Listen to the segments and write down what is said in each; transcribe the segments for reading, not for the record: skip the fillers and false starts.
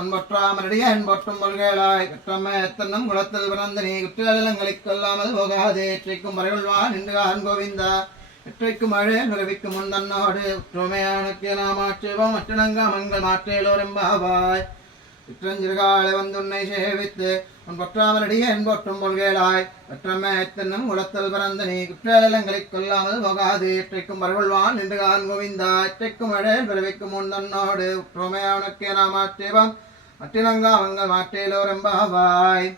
ஒன்பற்றாமரடியன் போற்றும் பல்கேளாய் கற்றம்ம எத்தன்னம் குளத்தில் பிறந்த நீ குற்றலங்களைக் கொல்லாமல் போகாதே எற்றைக்கும் மறைகொள்வான் என்று கோவிந்தா எற்றைக்கும் மழை நிறவிக்கும் முன் தன்னோடு உற்றுமையானுக்கு நாம் ஆட்சேபம் மற்றனங்க மங்கள் மாற்றேலோரெம்பாவாய் இற்றஞ்சிறுகாலை வந்துன்னை சேவித்து உன் பொற்றாமலடியன் போற்றும் பொல்கேளாய் கற்றம்ம எத்தன்னம் குளத்தில் பிறந்த நீ குற்றலங்களைக் கொல்லாமல் போகாதே எற்றைக்கும் மறைகொள்வான் என்று கோவிந்தா எற்றைக்கும் மழை நிறவிக்கும் முன் தன்னோடு உற்றுமையானுக்கு நாம் ஆட்சேபம் மற்றினங்க மங்கள் மாற்றேலோரெம்பாவாய்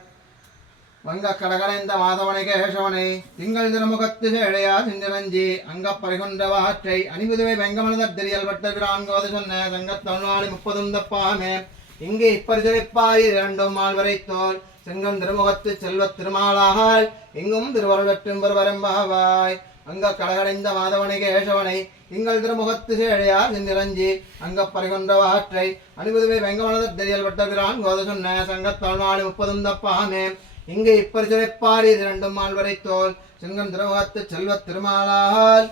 வங்க கடகடைந்த மாதவனை கேசவனை திங்கள் திருமுகத்து சேழையா சிந்திரஞ்சி அங்கப்பறிகொன்றவாற்றை அணிபுதுவை வெங்கமனதறியல் பட்டபிரான்கோது சொன்ன சங்கத்தொன்னாளி 30 தப்பாமே இங்கே இப்பரிசரிப்பாய் 2 மால்வரை தோல் செங்கம் திருமுகத்து செல்வத் திருமாலாகால் எங்கும் திருவருளற்றும் பெருவரம்பாவாய் அங்க கடகடைந்த மாதவனை கேசவனை திங்கள் திருமுகத்து சேழையா சிந்திரஞ்சி அங்கப்பறிகொன்றவாற்றை அணிபுதுவை வெங்கமனதறியல் பட்டபிரான்கோது சொன்ன சங்கத்தொன்னாளி 30 தப்பாமே இங்கே இப்பரிசரைப்பாரி 2 மால்வரை தோல் செங்கம் திருமுகத்து செல்வத் திருமாலால்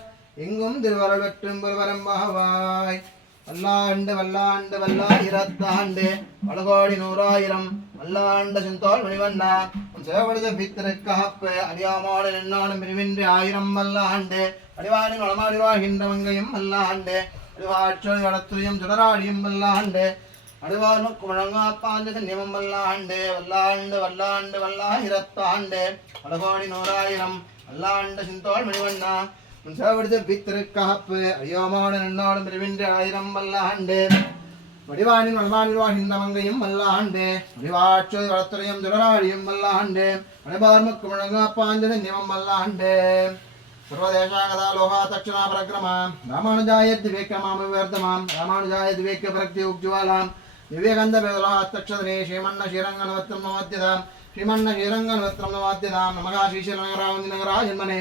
எங்கும் திருவருள் வெற்றும் பெருவரம்பாவாய் வல்லாண்டு வல்லாண்டு வல்லாயிரத்தாண்டு பலகோடி 100,000 வல்லாண்ட செந்தோல் மணிவண்ணா உன் சேவடித பித்திருக்காப்பு அடியாமாடு நின்னாலும் பிரிவின்றி 1000 வல்லாண்டு அடிவாடி வளமாடி வாழ்கின்ற மங்கையும் வல்லாண்டு அடிவாற்றொழி வளத்துறையும் சுடராடியும் வல்லாண்டு அடுவானுக்கு முழங்காப்பாண்டு நியமம் வல்லாண்டு வல்லாண்டு வல்லாண்டு வல்லாயிரத்தாண்டு பலகோடி 100,000 வல்லாண்ட சிந்தோல் மணிவண்ணா உன் சேவடித பித்திருக்காப்பு அடியாமாடு நின்னாலும் பிரிவின்றி 1000 வல்லாண்டு வடிவானின் வளமாடி வாழ்கின்ற மங்கையும் வல்லாண்டு வடிவாற்றொழி வளத்துறையும் சுடராடியும் வல்லாண்டு அடிவார்முக்கு முழங்காப்பாண்டு நியமம் வல்லாண்டு सर्वदेशागता लोहा तक्षणा परक्रमां रामानुजाय दिव्यक्रमां विवर्धमां रामानुजाय दिव्यक्य प्रक्ति उज्ज्वलां दिव्यगंध बेलोहा तक्षदने श्रीमन्न श्रीरंगनवत्रं नमोद्यतां श्रीमन्न श्रीरंगनवत्रं नमोद्यतां नमः श्रीशैलनगरावन्दिनगरा जन्मने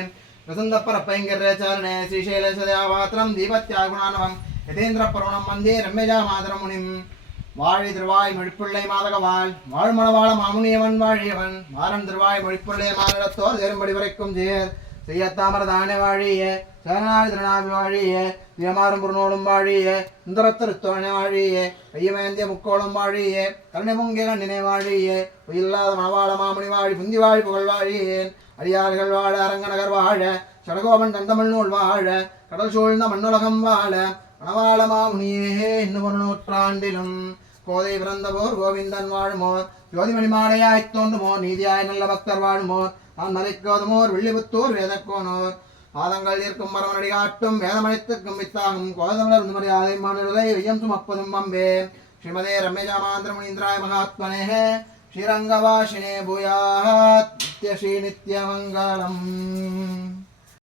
वसन्तपरपैङ्गर्यचारणे श्रीशैलसदेवात्रं दीपत्यागुणानवं यतेन्द्रपरुणं वन्दे रम्यजामातरमुनिं வாழி திருவாய் மொழிப்புள்ளை மாதகவாள் வாழ்மணவாள மாமுனியவன் வாழியவன் மாறன் திருவாய் மொழிப்புள்ளை மாநிலத்தோர் தேரும்படி வரைக்கும் ஜெயர் செய்யத்தாமரதானே வாழிய சேனாதி திருநாவி வாழிய தியமாறும் புறநோடும் வாழிய சுந்தரத்திருத்தோழனை வாழிய ஐயமேந்திய முக்கோளம் வாழிய கருணை பொங்கிய கண்ணினை வாழிய உயில்லாத மணவாள மாமுனி வாழி புந்தி வாழி புகழ் வாழியேன் அடியார்கள் வாழ அரங்கநகர் வாழ சடகோபன் தந்தமிழ் நூல் வாழ கடல் சூழ்ந்த மண்ணுலகம் வாழ மணவாள மாமுனியே இன்னும் 1 நூற்றாண்டிலும் கோதை பிறந்தபோர் கோவிந்தன் வாழுமோர் ஜோதிமணி மாலையாய்த் தோன்றுமோர் நீதியாய் நல்ல பக்தர் வாழுமோர் நான் மலைக்கோதுமோர் வெள்ளிபுத்தூர் வேதக்கோனோர் பாதங்கள் இருக்கும் மரமனடி காட்டும் வேதமனைத்துக்கும் வித்தாகும் கோதமலர் மரியாதை மாநிலை வையம் சுமப்பதும் பம்பே ஸ்ரீமதே ரம்யஜாமாந்திரமுனீந்திராய மகாத்மனே ஸ்ரீரங்கவாசினே பூயாத் நித்ய ஸ்ரீ நித்யமங்கலம்.